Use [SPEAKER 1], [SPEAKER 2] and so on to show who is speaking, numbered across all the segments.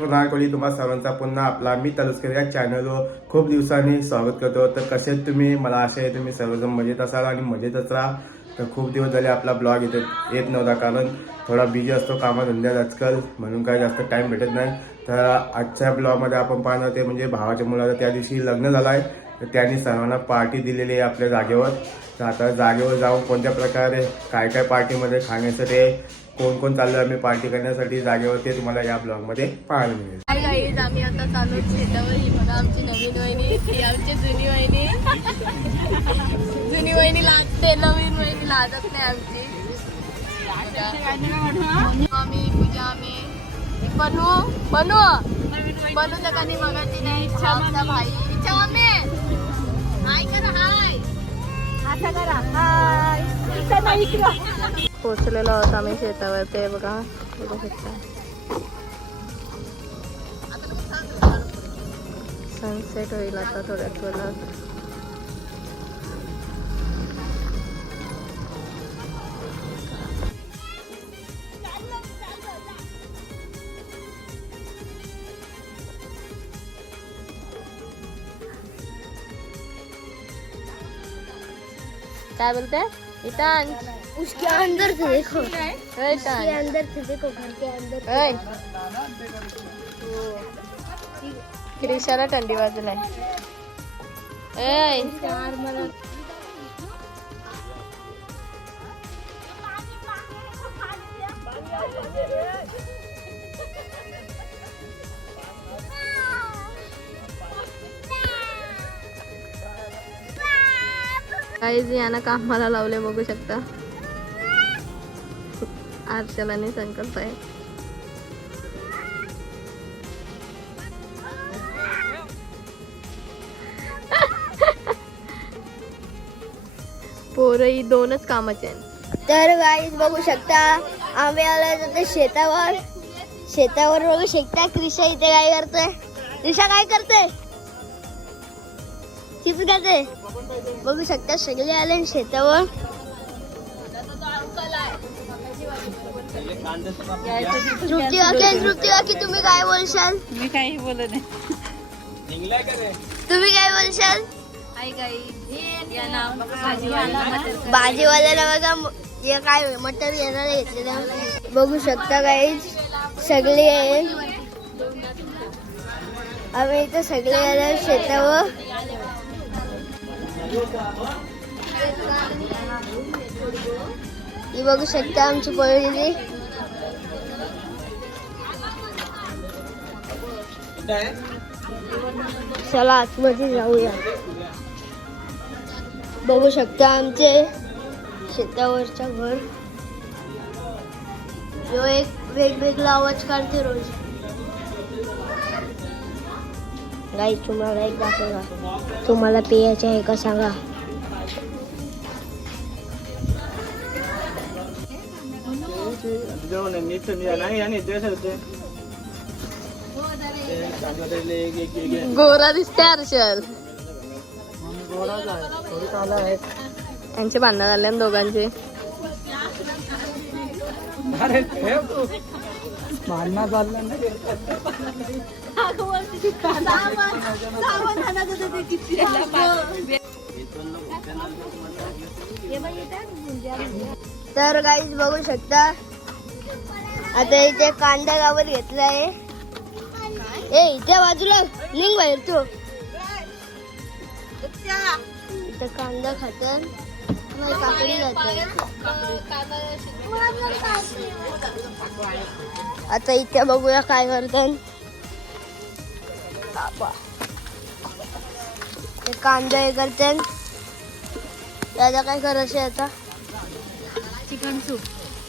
[SPEAKER 1] प्रधान कोली तुम्हा सर्वांचा पुन्हा आपला मी तलुस्कर या चॅनलवर खूप दिवसांनी स्वागत करतो. तर कसे तुम्ही? मला आशा आहे तुम्ही सर्वजण मजेत असाल आणि मजेतच राहा. तर खूप दिवस झाले आपला ब्लॉग इथे येत नव्हता कारण थोडा बिझी असतो कामाधंद्यात आजकाल म्हणून काय जास्त टाईम भेटत नाही. तर आजच्या ब्लॉगमध्ये आपण पाहणार ते म्हणजे भावाच्या मुलाचं त्या दिवशी लग्न झालं आहे तर त्यांनी सर्वांना पार्टी दिलेली आहे आपल्या जागेवर. तर आता जागेवर जाऊन कोणत्या प्रकारे काय काय पार्टीमध्ये खाण्यासाठी ते कोण कोण चाललं आम्ही पार्टी करण्यासाठी जागेवर ते तुम्हाला या ब्लॉगमध्ये पाहायला मिळेल.
[SPEAKER 2] हाय गाईज आम्ही आता चालू शेतावर ही बघा आमची नवीन वहिनी ही आमची जुनी वहिनी. जुनी वहिनी लाजते नवीन वहिनी लाजत नाही आमची. आम्ही पूजा आम्ही. बनू बनू. बनू तर कधी बघायची नाही आमचा भाई. इच्छा मम्मी. हाय करा हाय आता करा. हाय पोचलेलो आहोत आम्ही शेतावर. ते बघा बघू शकता. सनसेट होईल आता थोड्याच वेळात काय बोलते इथं
[SPEAKER 3] उसके अंदर से देखो। उसके अंदर से देखो घर के अंदर
[SPEAKER 2] क्रिशाला थंडी वाजलाय ऐ
[SPEAKER 3] चार मला
[SPEAKER 2] काही यांना कामाला लावले बघू शकता. आरशाला आणि संकल्प आहे पोरं ही दोनच कामाचे आहेत.
[SPEAKER 3] तर गाईज बघू शकता आम्ही आलो आता शेतावर. शेतावर बघू शकता क्रिशा इथे काय करतोय? क्रिशा काय करते चिप्स करते बघू शकता सगळे आले शेतावर. तृप्ती वाके तृप्ती वाके तुम्ही काय बोलशाल?
[SPEAKER 2] मी काही बोलत नाही.
[SPEAKER 3] तुम्ही काय बोलशाल? भाजीवाल्याला बघा हे काय मटर येणार घेतलेलं बघू शकता गाईज सगळे. आहे आम्ही इथं सगळे आले शेतावर. ही बघू शकता आमची पोळी चला आतमध्ये जाऊया. बघू शकता आमचे शेतावरच्या घर. जो एक वेगवेगळा आवाज काढते रोज. गाई तुम्हाला एक दाखवा तुम्हाला पियाचे आहे का सांगा?
[SPEAKER 2] गोरा दिसते हर्षल. यांचे भांडण झाले ना दोघांचे.
[SPEAKER 3] तर गाईज बघू शकता. आता इथे कांदा गावर घेतला आहे ए इथे बाजूला निघ बाहेर तू. इथं कांदा खातात काकडी आता इथे बघूया काय करतात. ते कांदा हे करतात दादा काय करायचं आता?
[SPEAKER 2] Chicken soup.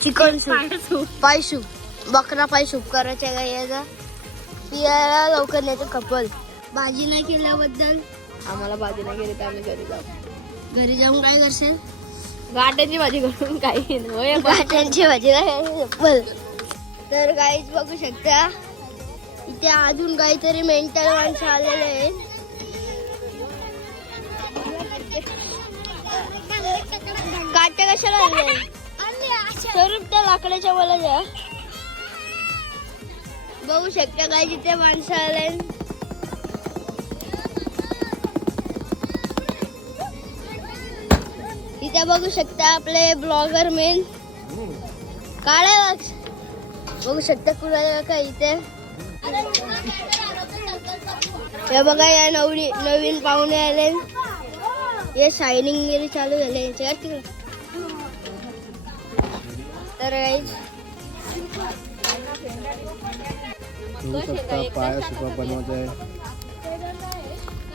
[SPEAKER 3] Chicken soup. पाय सूप बकरा पाय सूप करायचा आहे का याचा पियाला लवकर नाही तर कपल. भाजी नाही केल्याबद्दल?
[SPEAKER 2] आम्हाला भाजी नाही गेली तर आम्ही घरी जाऊ.
[SPEAKER 3] घरी जाऊन काय करशील?
[SPEAKER 2] गाट्याची भाजी करून काही नाही.
[SPEAKER 3] गाठ्यांची भाजी नाही कपल. तर गाईच बघू शकता इथे अजून काहीतरी मेंटल माणसं आलेले आहेत. काट्या कशाला स्वरूप त्या लाकडाच्या मला द्या बघू शकता काय जिथे माणसं आले. इथे बघू शकता आपले ब्लॉगर मेन काळे बघू. शकता कुणाला का इथे. हे बघा या नवरी नवीन पाहुणे आले. हे शायनिंग वगैरे चालू झाले. यांच्या तर तर
[SPEAKER 1] बघू शकता पाया सुका बनवत आहे.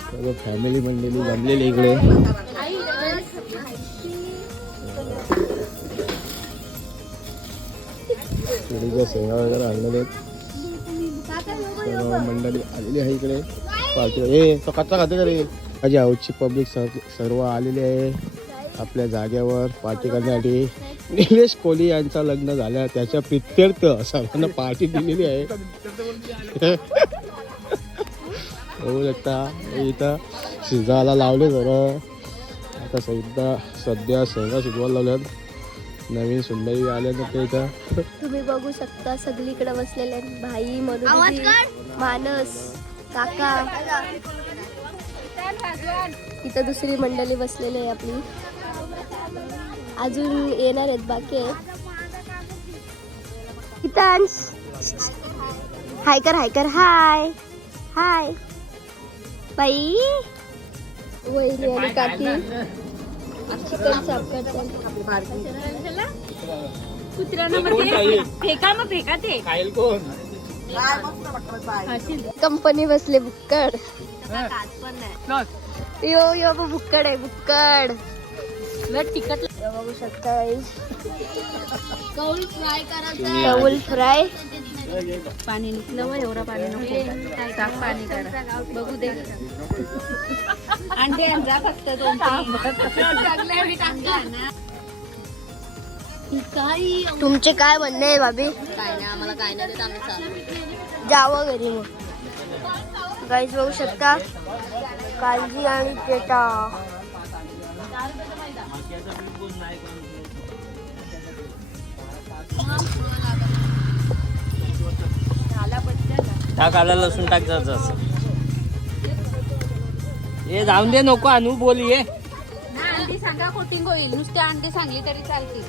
[SPEAKER 1] सर्व फॅमिली मंडळी जमलेली इकडे. शिडीच्या शेंगा वगैरे आणलेले आहेत. सर्व मंडळी आलेली आहे इकडे. पार्टी ए तो कच्चा खाते का रे? माझी आवडची पब्लिक सर्व आलेली आहे. आपल्या जागेवर पार्टी करण्यासाठी. निलेश कोहली यांचं लग्न झालं त्याच्या प्रित्यर्थ सर्वांना पार्टी दिलेली आहे. बघू शकता इथं शिजायला लावले जरा. आता सध्या सध्या शेंगा शिजवायला लावल्यात नवीन सुंदरी आल्यानंतर इथं.
[SPEAKER 3] तुम्ही बघू शकता सगळीकडे बसलेले आहेत. भाई मधुरी मानस काका. इथं दुसरी मंडळी बसलेली आहे आपली. अजून येणार आहेत बाकी हाय कर हाय कर हाय. हाय. बाई. वहिनी आणि काकी. चिकन साफ करतात.
[SPEAKER 4] फेका मग फेका ते.
[SPEAKER 3] कंपनी बसले बुक्कड. यो यो बुक्कड आहे बुक्कड.
[SPEAKER 4] तिकट
[SPEAKER 3] यो बघू शकता guys.
[SPEAKER 4] कौल फ्राय करायचा
[SPEAKER 3] कौल फ्राय.
[SPEAKER 4] पाणी निघलं एवढं पाणी नको. टाक पाणी करा. बघू दे. अंडे आणजा फक्त दोन
[SPEAKER 3] तुमचे काय म्हणणे आहे भाभी?
[SPEAKER 4] काय नाही आम्हाला काय नाही देत आम्ही चालू
[SPEAKER 3] जावं घरी मग. गाईज बघू शकता? काळजी आणि पेटा
[SPEAKER 5] टाक आला लसूण टाक जा जा. ए जाऊन दे नको आणू बोल ये.
[SPEAKER 4] अंडी सांगा कोटिंग होईल. नुसते अंडे सांगली तरी चालतील.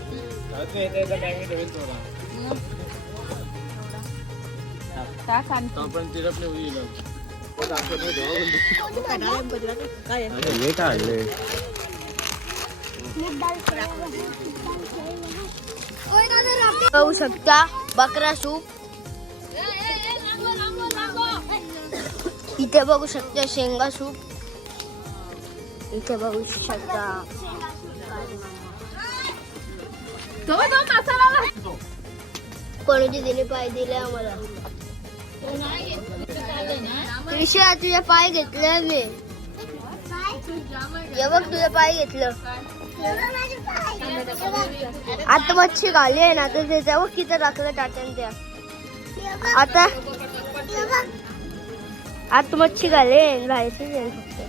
[SPEAKER 4] टाक अंडी.
[SPEAKER 1] हे काढले
[SPEAKER 3] बघू शकता. बकरा सूप. इथे बघू शकता शेंगा सूप. इथे बघू शकता. कोणाची दिली पाय दिले आम्हाला. त्रिशा तुझ्या पाय घेतले मी बघ तुझा पाय घेतलं. आता मच्छी घाली आहे ना तर त्याच्यावर किती टाकलं टाट्यान त्या आता? आता मच्छी घाले बाहेरच फक्त.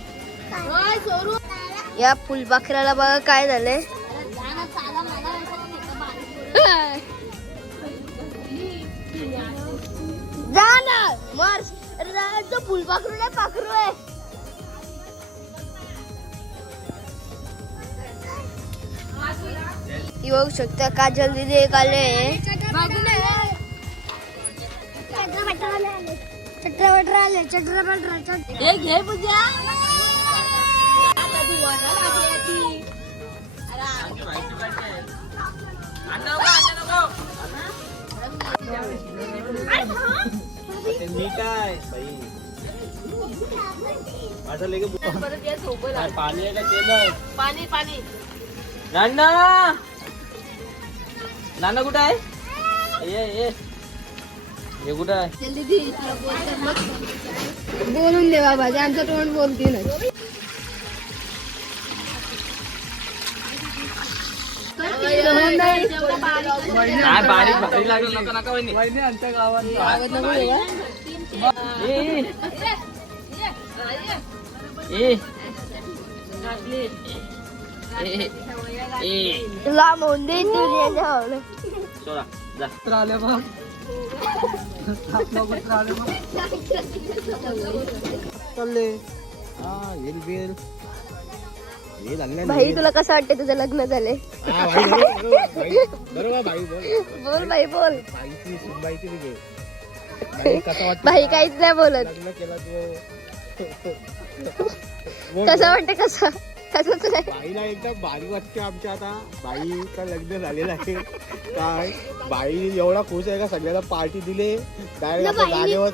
[SPEAKER 3] या फुलपाखराला बघा काय झालंय. जा ना मर. अरे जा, फुलपाखरू नाही पाखरू आहे. बघू शकता. काजल दिदी एक आले? चट्रावटर आले. चट्रावटर
[SPEAKER 4] हे घे पूजा. आता धुवायला लागली ती.
[SPEAKER 5] मीठ आहे बाई. माझं लगे
[SPEAKER 4] परत या सोबत
[SPEAKER 5] काय पाणी आहे का केलं
[SPEAKER 4] पाणी पाणी.
[SPEAKER 5] नाना नाना कुठं आहे? ये ये. ये कुठं आहे?
[SPEAKER 3] बोलून दे बाबा त्यांचं तोंड बोलतील.
[SPEAKER 5] काय बारीक भारी लागेल? नका नका वहिनी. ए, ए. ए. ए, ए.
[SPEAKER 3] लांब होऊन दे तू त्याच्या
[SPEAKER 5] सोडा जा
[SPEAKER 6] चालले हा वेल वेल हे लागले
[SPEAKER 7] भाई तुला कसं वाटतं तुझं लग्न झाले
[SPEAKER 6] बरोबर भाई बोल.
[SPEAKER 7] बोल भाई बोल.
[SPEAKER 6] बाईची सुनबाईची घे.
[SPEAKER 7] भाई काहीच नाही बोलत.
[SPEAKER 6] लग्न केला तू.
[SPEAKER 7] कसं वाटतं कसं? कसंच नाही
[SPEAKER 6] बाईला एकदम भारी वाटते आमच्या आता. बाईचं लग्न झालेलं आहे. काय? बाई एवढा खुश आहे का? सगळ्याला पार्टी दिले. डायरेक्ट
[SPEAKER 7] ना
[SPEAKER 6] आता
[SPEAKER 7] बाई.
[SPEAKER 6] जागेवर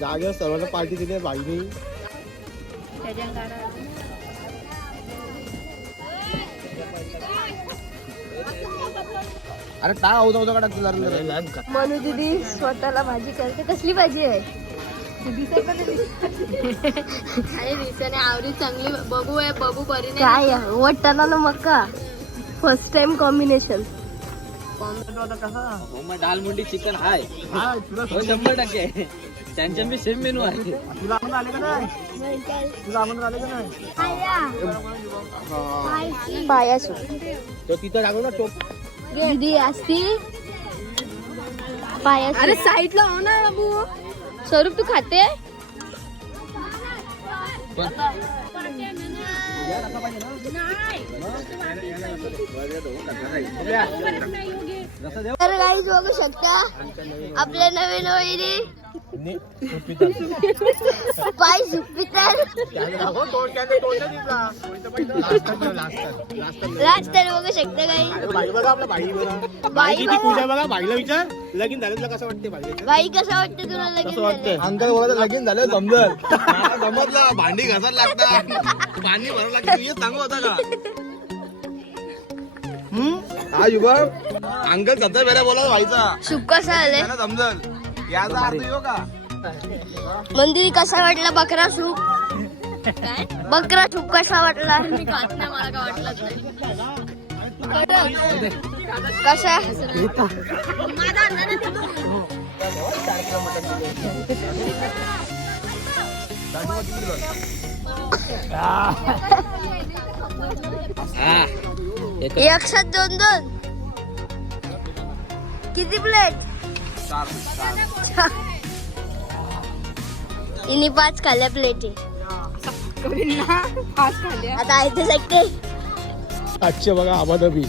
[SPEAKER 6] जागेवर सर्वांना पार्टी दिली बाईनी. अरे टाळ होता होता का तुला
[SPEAKER 7] मनू दिदी स्वतःला भाजी करते. कसली भाजी आहे?
[SPEAKER 2] आणि दिसाने आवडी चांगली बघू आहे बघू बरी नाही
[SPEAKER 7] काय वटाणा ना मका फर्स्ट टाइम कॉम्बिनेशन
[SPEAKER 6] दाल मुंडी चिकन हाय. हो शंभर टक्के. त्यांच्या बी सेम मेनू आहे. तुला आमंत्रण आले का नाही? तुला आमंत्रण आले का नाही?
[SPEAKER 7] पायासू
[SPEAKER 6] तो तिथं टाकू ना टोप
[SPEAKER 7] दीदी असती. पायासू
[SPEAKER 2] अरे साईडला हो ना बाबू.
[SPEAKER 7] स्वरूप तू खाते? तर गाडी बघू शकता आपल्या नवीन वहिनी पाय लास्ट तर बघू शकता काही.
[SPEAKER 6] बाई बघा आपला बाई बघा.
[SPEAKER 7] बाई
[SPEAKER 6] बाई किती
[SPEAKER 7] बघा.
[SPEAKER 6] पूजा बघा बाईला विचार. लगीन झालं तुला कसं वाटते
[SPEAKER 7] बाई? कसं वाटतं तुला लगेच?
[SPEAKER 6] अंकल बोला लगीन झालं समजल समजलं भांडी घासायला लागतात. पाणी भरावं लागतं. हे सांगू होता का? हा युगम अंकल सत्तर वेळा बोला व्हायचा
[SPEAKER 7] शुभ कसा आले
[SPEAKER 6] त्याला समजल याचा अर्थ
[SPEAKER 7] मंदिर कसा वाटला? बकरा सूप? बकरा सूप कसा वाटला? कसा? एक साथ दोन दोन. किती प्लेट इनी पाच खाल्ल्या प्लेट। आता आहे ते शकते
[SPEAKER 6] आजचे बघा आबा दबी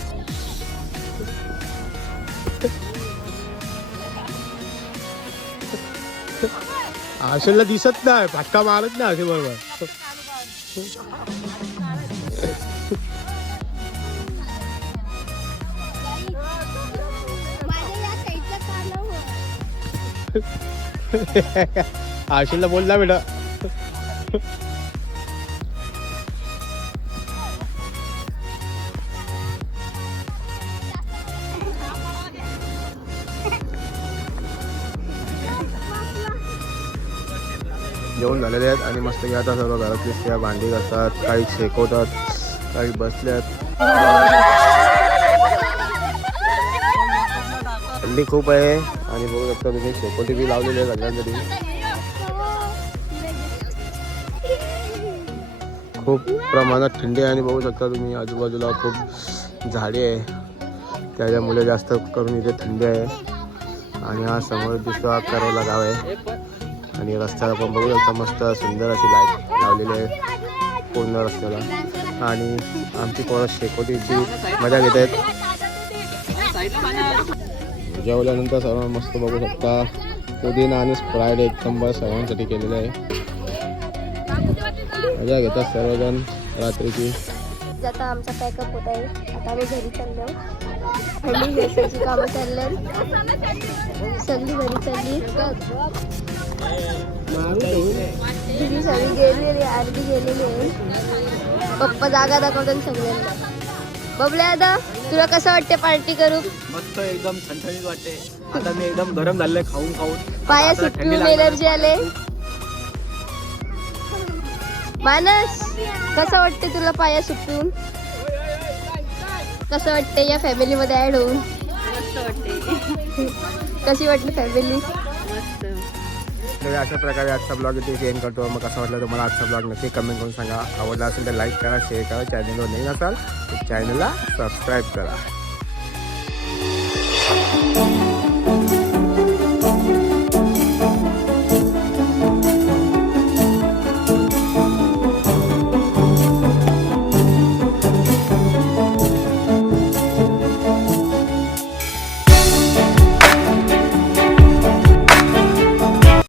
[SPEAKER 6] आशेला दिसत नाही फटका मारत नाही असे बरोबर. आर्शीला बोल ना बेटा. जेवण झालेले आहेत आणि मस्त आता सर्व घरातली स्त्रिया भांडी घासतात काही शेकवतात काही बसल्यात. थंडी खूप आहे. आणि बघू शकता तुम्ही शेकोटी बी लावलेली आहे सगळ्यांसाठी. खूप प्रमाणात थंडी आहे आणि बघू शकता तुम्ही आजूबाजूला खूप झाडे आहे. त्याच्यामुळे जास्त करून इथे थंडी आहे. आणि हा समोर दुसरा हा गाव आहे. आणि रस्त्याला पण बघू शकता मस्त सुंदर अशी लाइट लावलेली आहे. पूर्ण रस्त्याला. आणि आमची पोरं शेकोटीची मजा घेत आहेत. जेवल्यानंतर सर्व मस्त बघू शकता. पुदिना आणि स्प्राईड एक नंबर सर्वांसाठी केलेलं आहे. मजा घेतात सर्वजण रात्रीची.
[SPEAKER 7] आता आमचा पॅकअप होत आहे. आता आम्ही घरी चाललो. थंडी घ्यायची कामं चालले सगळी घरी चालली दिदी सगळी गेलेली अर्धी गेलेली आहे. पप्पा जागा दाखवतात सगळ्यांना. बबल्या आता तुला कसं वाटते पार्टी करू
[SPEAKER 6] मस्त एकदम थंडथंडीत वाटते आता मी एकदम गरम आहे खाऊन खाऊन.
[SPEAKER 7] पाया सुटून. एनर्जी आले. मानस कसं वाटते तुला पाया सुटून? कसं वाटते या फॅमिली मध्ये ऍड होऊन? कशी वाटली फॅमिली
[SPEAKER 1] तर अशा प्रकारे आजचा ब्लॉग इथे चेंज करतो. मग असं वाटलं तुम्हाला आजचा ब्लॉग नक्की कमेंट करून सांगा. आवडला असेल तर लाईक करा शेअर करा. चॅनलवर नाही असाल तर चॅनलला सबस्क्राईब करा.